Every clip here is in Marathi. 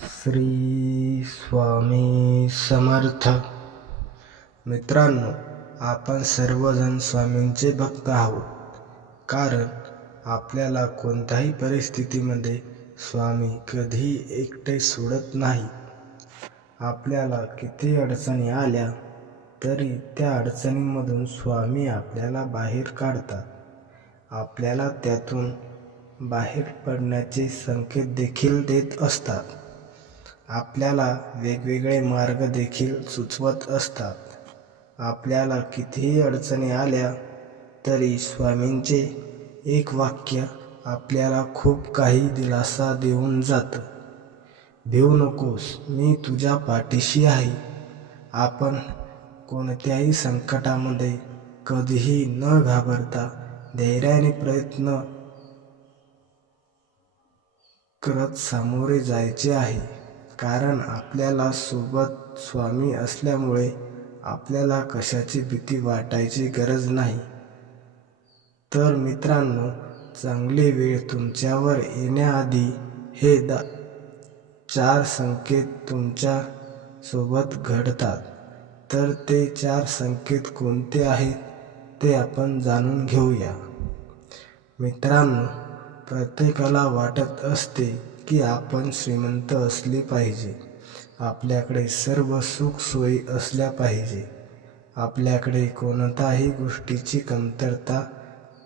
श्री स्वामी समर्थ. मित्रांनो, आपण सर्वजण स्वामींचे भक्त आहोत, कारण आपल्याला कोणत्याही परिस्थितीमध्ये स्वामी कधीही एकटे सोडत नाही. आपल्याला किती अडचणी आल्या तरी त्या अडचणींमधून स्वामी आपल्याला बाहेर काढतात. आपल्याला त्यातून बाहेर पडण्याचे संकेत देखील देत असतात. आपल्याला वेगवेगळे मार्ग देखील सुचवत असतात. आपल्याला कितीही अडचणी आल्या तरी स्वामींचे एक वाक्य आपल्याला खूप काही दिलासा देऊन जातं. भिवू नकोस, मी तुझ्या पाठीशी आहे. आपण कोणत्याही संकटामध्ये कधीही न घाबरता धैर्याने प्रयत्न करत सामोरे जायचे आहे, कारण आपल्याला सोबत स्वामी असल्यामुळे आपल्याला कशाची भीती वाटायची गरज नाही. तर मित्रांनो, चांगली वेळ तुमच्यावर येण्याआधी हे 4 संकेत तुमच्या सोबत घडतात. तर ते 4 संकेत कोणते आहेत ते आपण जाणून घेऊया. मित्रांनो, प्रत्येकाला वाटत असते की आपण श्रीमंत असले पाहिजे, आपल्याकडे सर्व सुखसोयी असल्या पाहिजे, आपल्याकडे कोणत्याही गोष्टीची कमतरता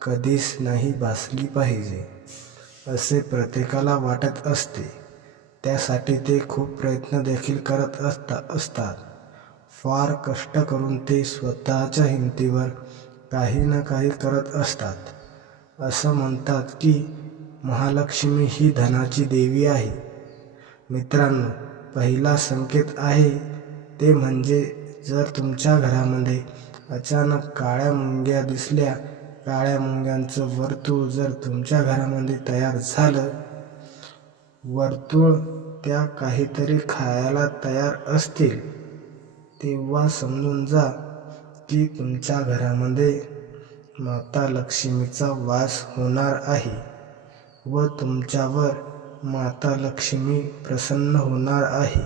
कधीच नाही भासली पाहिजे, असे प्रत्येकाला वाटत असते. त्यासाठी ते खूप प्रयत्न देखील करत असतात. फार कष्ट करून ते स्वतःच्या हिमतीवर काही ना काही करत असतात. असं म्हणतात की महालक्ष्मी ही धनाची देवी आहे. मित्रांनो, पहिला संकेत आहे ते म्हणजे जर तुमच्या घरामध्ये अचानक काळ्या मुंग्या दिसल्या, काळ्या मुंग्यांचं वर्तुळ जर तुमच्या घरामध्ये तयार झालं, वर्तुळ त्या काहीतरी खायला तयार असतील, तेव्हा समजून जा की तुमच्या घरामध्ये माता लक्ष्मीचा वास होणार आहे व तुमच्यावर माता लक्ष्मी प्रसन्न होणार आहे.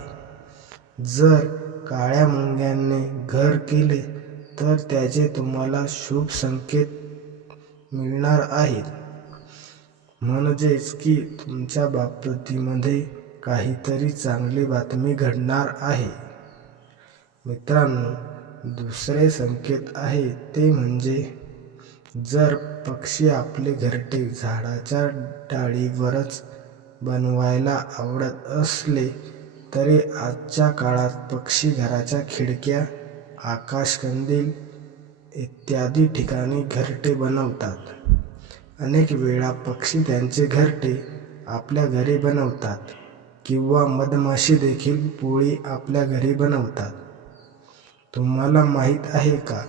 जर काळ्या मुंग्यांनी घर केले तर त्याचे तुम्हाला शुभ संकेत मिळणार आहेत, म्हणजेच की तुमच्या बाबतीमध्ये काहीतरी चांगली बातमी घडणार आहे. मित्रांनो, दुसरे संकेत आहे ते म्हणजे जर पक्षी आपले घरटे झाडाच्या डाळीवरच बनवायला आवडत असले तरी आजच्या काळात पक्षी घराच्या खिडक्या, आकाशकंदील इत्यादी ठिकाणी घरटे बनवतात. अनेक वेळा पक्षी त्यांचे घरटे आपल्या घरी बनवतात किंवा मधमाशी देखील पोळी आपल्या घरी बनवतात. तुम्हाला माहीत आहे का,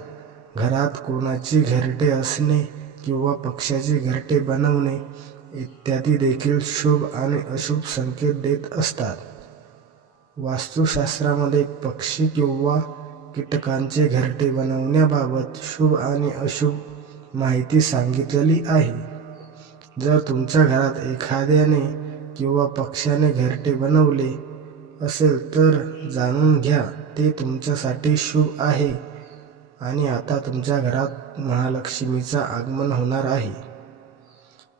घरात कोणाची घरटे असणे किंवा पक्ष्याची घरटे बनवणे इत्यादी देखील शुभ आणि अशुभ संकेत देत असतात. वास्तुशास्त्रामध्ये पक्षी किंवा कीटकांचे घरटे बनवण्याबाबत शुभ आणि अशुभ माहिती सांगितलेली आहे. जर तुमच्या घरात एखाद्याने किंवा पक्ष्याने घरटे बनवले असेल तर जाणून घ्या ते तुमच्यासाठी शुभ आहे आणि आता तुमच्या घरात महालक्ष्मीचं आगमन होणार आहे.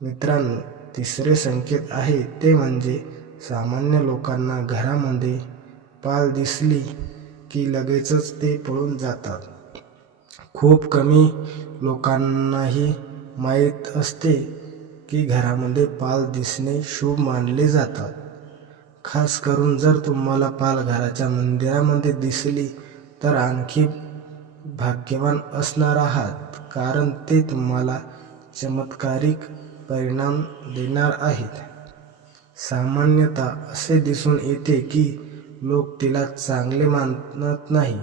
मित्रांनो, तिसरे संकेत आहे ते म्हणजे सामान्य लोकांना घरामध्ये पाल दिसली की लगेचच ते पळून जातात. खूप कमी लोकांनाही माहीत असते की घरामध्ये पाल दिसणे शुभ मानले जातात. खास करून जर तुम्हाला पाल घराच्या मंदिरामध्ये दिसली तर आणखी भाग्यवान असणार आहात, कारण ते तुम्हाला चमत्कारिक परिणाम देणार आहेत. सामान्यतः असे दिसून येते की लोक तिला चांगले मानत नाही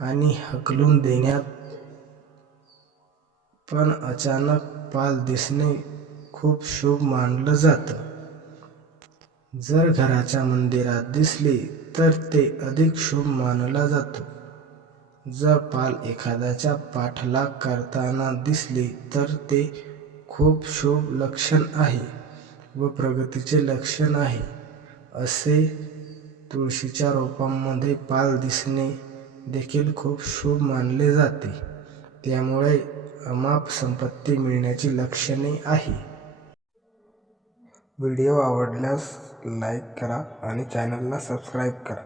आणि हकलून देण्यात, पण अचानक पाल दिसणे खूप शुभ मानलं जातं. जर घराच्या मंदिरात दिसली तर ते अधिक शुभ मानला जातो. जर पाल एखाद्याच्या पाठलाग करताना दिसली तर ते खूप शुभ लक्षण आहे व प्रगतीचे लक्षण आहे असे तुळशीच्या रोपांमध्ये पाल दिसणे देखील खूप शुभ मानले जाते. त्यामुळे अमाप संपत्ती मिळण्याची लक्षणे आहे. व्हिडिओ आवडल्यास लाईक करा आणि चॅनलला सबस्क्राईब करा.